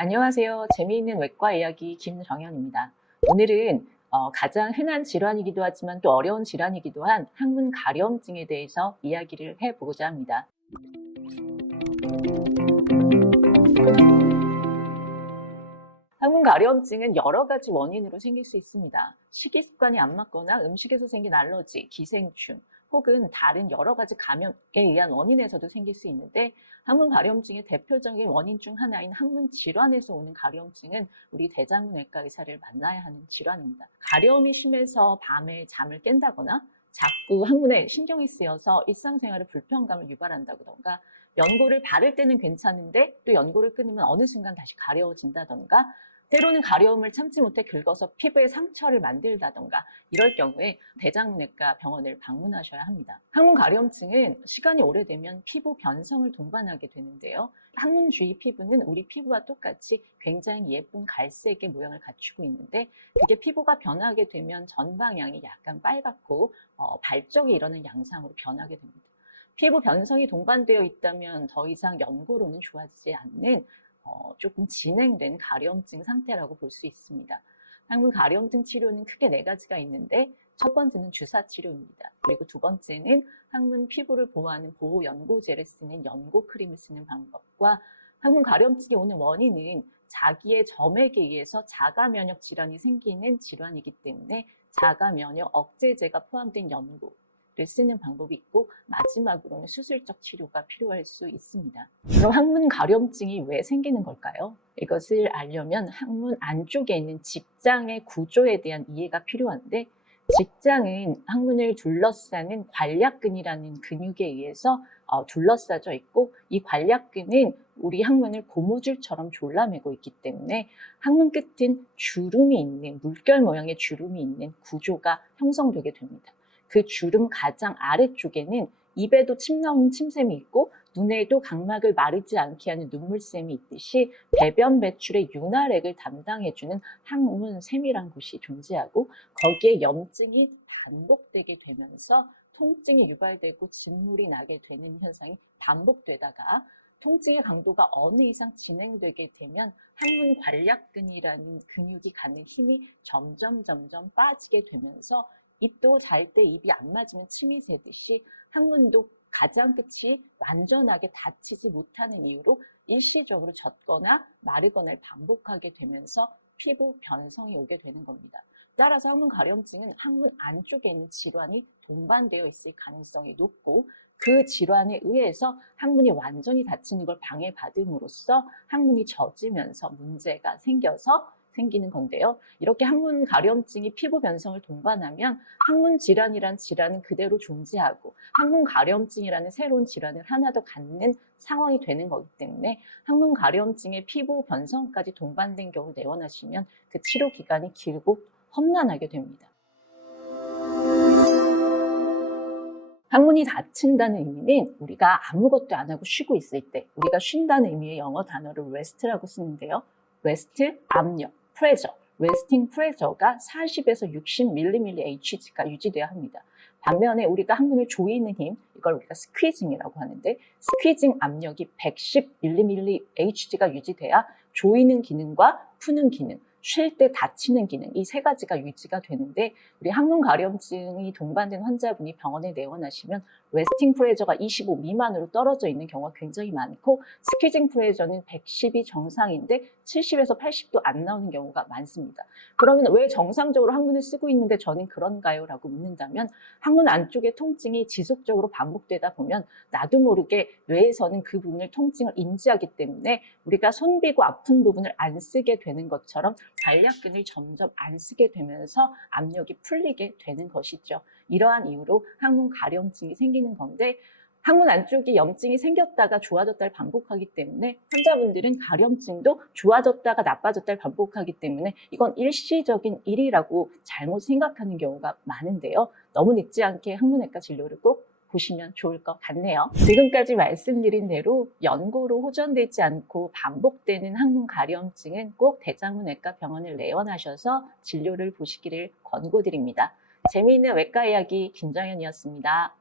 안녕하세요. 재미있는 외과 이야기 김정현입니다. 오늘은 가장 흔한 질환이기도 하지만 또 어려운 질환이기도 한 항문 가려움증에 대해서 이야기를 해보고자 합니다. 항문 가려움증은 여러 가지 원인으로 생길 수 있습니다. 식이 습관이 안 맞거나 음식에서 생긴 알러지, 기생충, 혹은 다른 여러 가지 감염에 의한 원인에서도 생길 수 있는데, 항문 가려움증의 대표적인 원인 중 하나인 항문 질환에서 오는 가려움증은 우리 대장문외과 의사를 만나야 하는 질환입니다. 가려움이 심해서 밤에 잠을 깬다거나 자꾸 항문에 신경이 쓰여서 일상생활에 불편감을 유발한다던가, 연고를 바를 때는 괜찮은데 또 연고를 끊으면 어느 순간 다시 가려워진다던가, 때로는 가려움을 참지 못해 긁어서 피부에 상처를 만들다던가, 이럴 경우에 대장문외과 병원을 방문하셔야 합니다. 항문 가려움증은 시간이 오래되면 피부 변성을 동반하게 되는데요. 항문 주위 피부는 우리 피부와 똑같이 굉장히 예쁜 갈색의 모양을 갖추고 있는데, 그게 피부가 변하게 되면 전방향이 약간 빨갛고 발적이 일어나는 양상으로 변하게 됩니다. 피부 변성이 동반되어 있다면 더 이상 연고로는 좋아지지 않는 조금 진행된 가려움증 상태라고 볼 수 있습니다. 항문 가려움증 치료는 크게 4가지가 있는데, 첫 번째는 주사 치료입니다. 그리고 두 번째는 항문 피부를 보호하는 보호 연고제를 쓰는 연고 크림을 쓰는 방법과, 항문 가려움증이 오는 원인은 자기의 점액에 의해서 자가 면역 질환이 생기는 질환이기 때문에 자가 면역 억제제가 포함된 연고 를 쓰는 방법이 있고, 마지막으로는 수술적 치료가 필요할 수 있습니다. 그럼 항문 가려움증이 왜 생기는 걸까요? 이것을 알려면 항문 안쪽에 있는 직장의 구조에 대한 이해가 필요한데, 직장은 항문을 둘러싸는 관략근이라는 근육에 의해서 둘러싸져 있고, 이 관략근은 우리 항문을 고무줄처럼 졸라매고 있기 때문에 항문 끝은 주름이 있는, 물결 모양의 주름이 있는 구조가 형성되게 됩니다. 그 주름 가장 아래쪽에는 입에도 침 나오는 침샘이 있고, 눈에도 각막을 마르지 않게 하는 눈물샘이 있듯이 배변 배출의 윤활액을 담당해주는 항문샘이란 곳이 존재하고, 거기에 염증이 반복되게 되면서 통증이 유발되고 진물이 나게 되는 현상이 반복되다가, 통증의 강도가 어느 이상 진행되게 되면 항문 관략근이라는 근육이 갖는 힘이 점점 빠지게 되면서, 입도 잘 때 입이 안 맞으면 침이 새듯이 항문도 가장 끝이 완전하게 닫히지 못하는 이유로 일시적으로 젖거나 마르거나를 반복하게 되면서 피부 변성이 오게 되는 겁니다. 따라서 항문 가려움증은 항문 안쪽에 있는 질환이 동반되어 있을 가능성이 높고, 그 질환에 의해서 항문이 완전히 닫히는 걸 방해받음으로써 항문이 젖으면서 문제가 생기는 건데요. 이렇게 항문 가려움증이 피부 변성을 동반하면 항문 질환이란 질환은 그대로 존재하고, 항문 가려움증이라는 새로운 질환을 하나 더 갖는 상황이 되는 거기 때문에, 항문 가려움증의 피부 변성까지 동반된 경우 내원하시면 그 치료 기간이 길고 험난하게 됩니다. 항문이 닫힌다는 의미는 우리가 아무것도 안 하고 쉬고 있을 때, 우리가 쉰다는 의미의 영어 단어를 rest라고 쓰는데요. rest, 압력, pressure, resting pressure가 40에서 60mmHg가 유지돼야 합니다. 반면에 우리가 항문을 조이는 힘, 이걸 우리가 스퀴징이라고 하는데, 스퀴징 압력이 110mmHg가 유지돼야 조이는 기능과 푸는 기능, 쉴 때 닫히는 기능, 이 3가지가 유지가 되는데, 우리 항문 가려움증이 동반된 환자분이 병원에 내원하시면 웨스팅 프레저가 25 미만으로 떨어져 있는 경우가 굉장히 많고, 스퀴징 프레저는 110이 정상인데 70에서 80도 안 나오는 경우가 많습니다. 그러면 왜 정상적으로 항문을 쓰고 있는데 저는 그런가요? 라고 묻는다면, 항문 안쪽의 통증이 지속적으로 반복되다 보면 나도 모르게 뇌에서는 그 부분을 통증을 인지하기 때문에 우리가 손비고 아픈 부분을 안 쓰게 되는 것처럼 관략근을 점점 안 쓰게 되면서 압력이 풀리게 되는 것이죠. 이러한 이유로 항문 가려움증이 생기는 건데, 항문 안쪽에 염증이 생겼다가 좋아졌다를 반복하기 때문에 환자분들은 가려움증도 좋아졌다가 나빠졌다를 반복하기 때문에 이건 일시적인 일이라고 잘못 생각하는 경우가 많은데요. 너무 늦지 않게 항문외과 진료를 꼭 보시면 좋을 것 같네요. 지금까지 말씀드린 대로 연고로 호전되지 않고 반복되는 항문 가려움증은 꼭 대장문외과 병원을 내원하셔서 진료를 보시기를 권고드립니다. 재미있는 외과 이야기 김정현이었습니다.